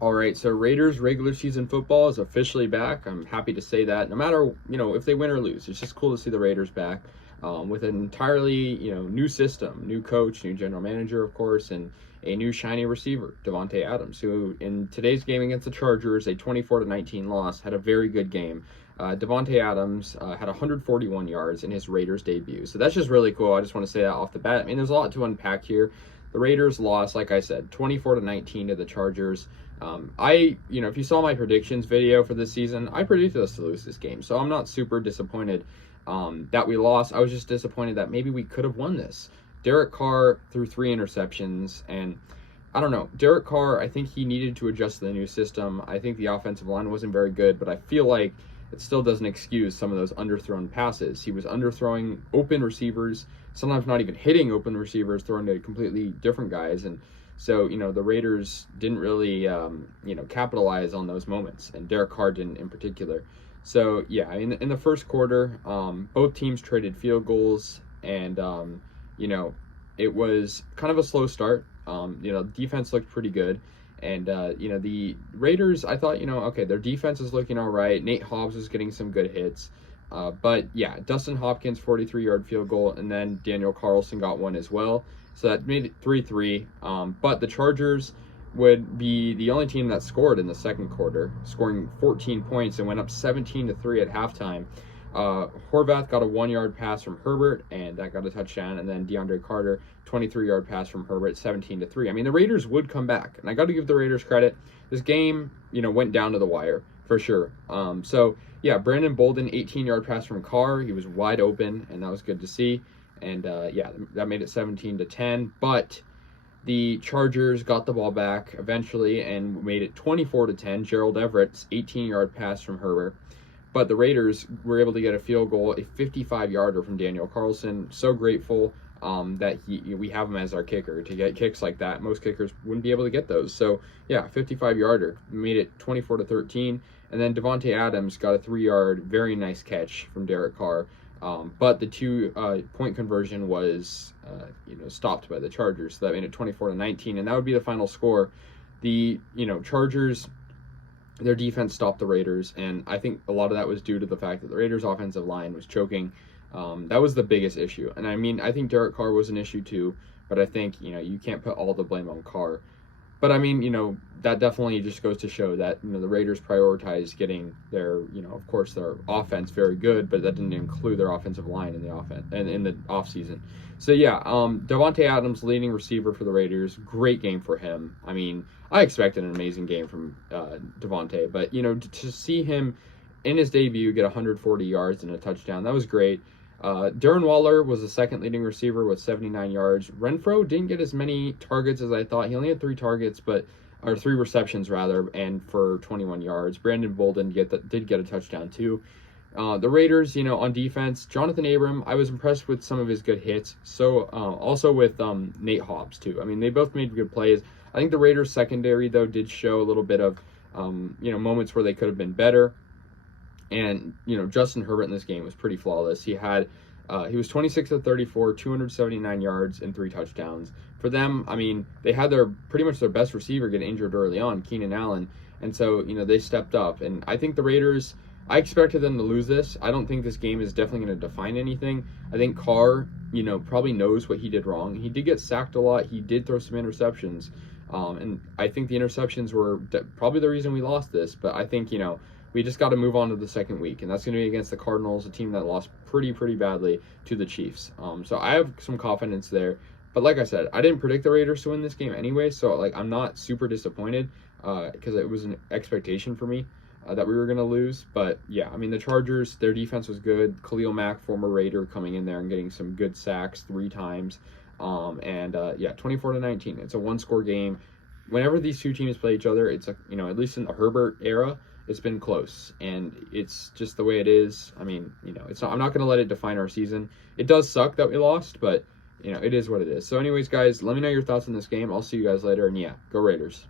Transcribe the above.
All right, so Raiders regular season football is officially back. I'm happy to say that. No matter, if they win or lose, it's just cool to see the Raiders back with an entirely, new system, new coach, new general manager, of course, and a new shiny receiver, Davante Adams, who in today's game against the Chargers, a 24-19 loss, had a very good game. Davante Adams had 141 yards in his Raiders debut. So that's just really cool. I just want to say that off the bat. I mean, there's a lot to unpack here. The Raiders lost, like I said, 24-19 to the Chargers. If you saw my predictions video for this season, I predicted us to lose this game. So I'm not super disappointed that we lost. I was just disappointed that maybe we could have won this. Derek Carr threw 3 interceptions, and I don't know. Derek Carr, I think he needed to adjust to the new system. I think the offensive line wasn't very good, but I feel like it still doesn't excuse some of those underthrown passes. He was underthrowing open receivers, sometimes not even hitting open receivers, throwing to completely different guys. And so, the Raiders didn't really, capitalize on those moments, and Derek Carr didn't in particular. So, yeah, in the first quarter, both teams traded field goals, and, it was kind of a slow start. Defense looked pretty good. And, the Raiders, I thought, okay, their defense is looking all right. Nate Hobbs was getting some good hits. But, yeah, Dustin Hopkins, 43-yard field goal, and then Daniel Carlson got one as well. So that made it 3-3. But the Chargers would be the only team that scored in the second quarter, scoring 14 points and went up 17-3 at halftime. Horvath got a 1-yard pass from Herbert, and that got a touchdown. And then DeAndre Carter, 23-yard pass from Herbert, 17-3. I mean, the Raiders would come back, and I got to give the Raiders credit. This game, went down to the wire for sure. Brandon Bolden, 18-yard pass from Carr. He was wide open, and that was good to see. And that made it 17-10. But the Chargers got the ball back eventually and made it 24-10. Gerald Everett's 18-yard pass from Herbert. But the Raiders were able to get a field goal, a 55-yarder from Daniel Carlson. So grateful that we have him as our kicker to get kicks like that. Most kickers wouldn't be able to get those. So, 55-yarder. Made it 24-13. And then Davante Adams got a 3-yard, very nice catch from Derek Carr. But the 2-point conversion was, stopped by the Chargers. So that made it 24-19. And that would be the final score. The, Chargers, their defense stopped the Raiders, and I think a lot of that was due to the fact that the Raiders' offensive line was choking. That was the biggest issue. And I think Derek Carr was an issue too, but I think, you can't put all the blame on Carr. But that definitely just goes to show that, the Raiders prioritized getting their, of course, their offense very good, but that didn't include their offensive line in the offense and in the offseason. So Davante Adams, leading receiver for the Raiders, great game for him. I expected an amazing game from Davante, but to see him in his debut get 140 yards and a touchdown, that was great. Darren Waller was the second leading receiver with 79 yards. Renfro didn't get as many targets as I thought. He only had 3 targets, or 3 receptions rather, and for 21 yards. Brandon Bolden did get a touchdown too. The Raiders, on defense, Jonathan Abram, I was impressed with some of his good hits. So also with Nate Hobbs too. They both made good plays. I think the Raiders secondary though did show a little bit of moments where they could have been better. And, Justin Herbert in this game was pretty flawless. He was 26-34, 279 yards, and 3 touchdowns. For them, they had pretty much their best receiver get injured early on, Keenan Allen. And so, they stepped up. And I think the Raiders, I expected them to lose this. I don't think this game is definitely going to define anything. I think Carr, probably knows what he did wrong. He did get sacked a lot. He did throw some interceptions. And I think the interceptions were probably the reason we lost this. But I think, we just got to move on to the second week, and that's going to be against the Cardinals, a team that lost pretty badly to the Chiefs. So I have some confidence there. But like I said, I didn't predict the Raiders to win this game anyway, so I'm not super disappointed because it was an expectation for me that we were going to lose. But the Chargers, their defense was good. Khalil Mack, former Raider, coming in there and getting some good sacks 3 times. 24-19. It's a 1-score game. Whenever these two teams play each other, it's at least in the Herbert era, it's been close, and it's just the way it is. It's not, I'm not going to let it define our season. It does suck that we lost, but it is what it is. So anyways, guys, let me know your thoughts on this game. I'll see you guys later, and go Raiders.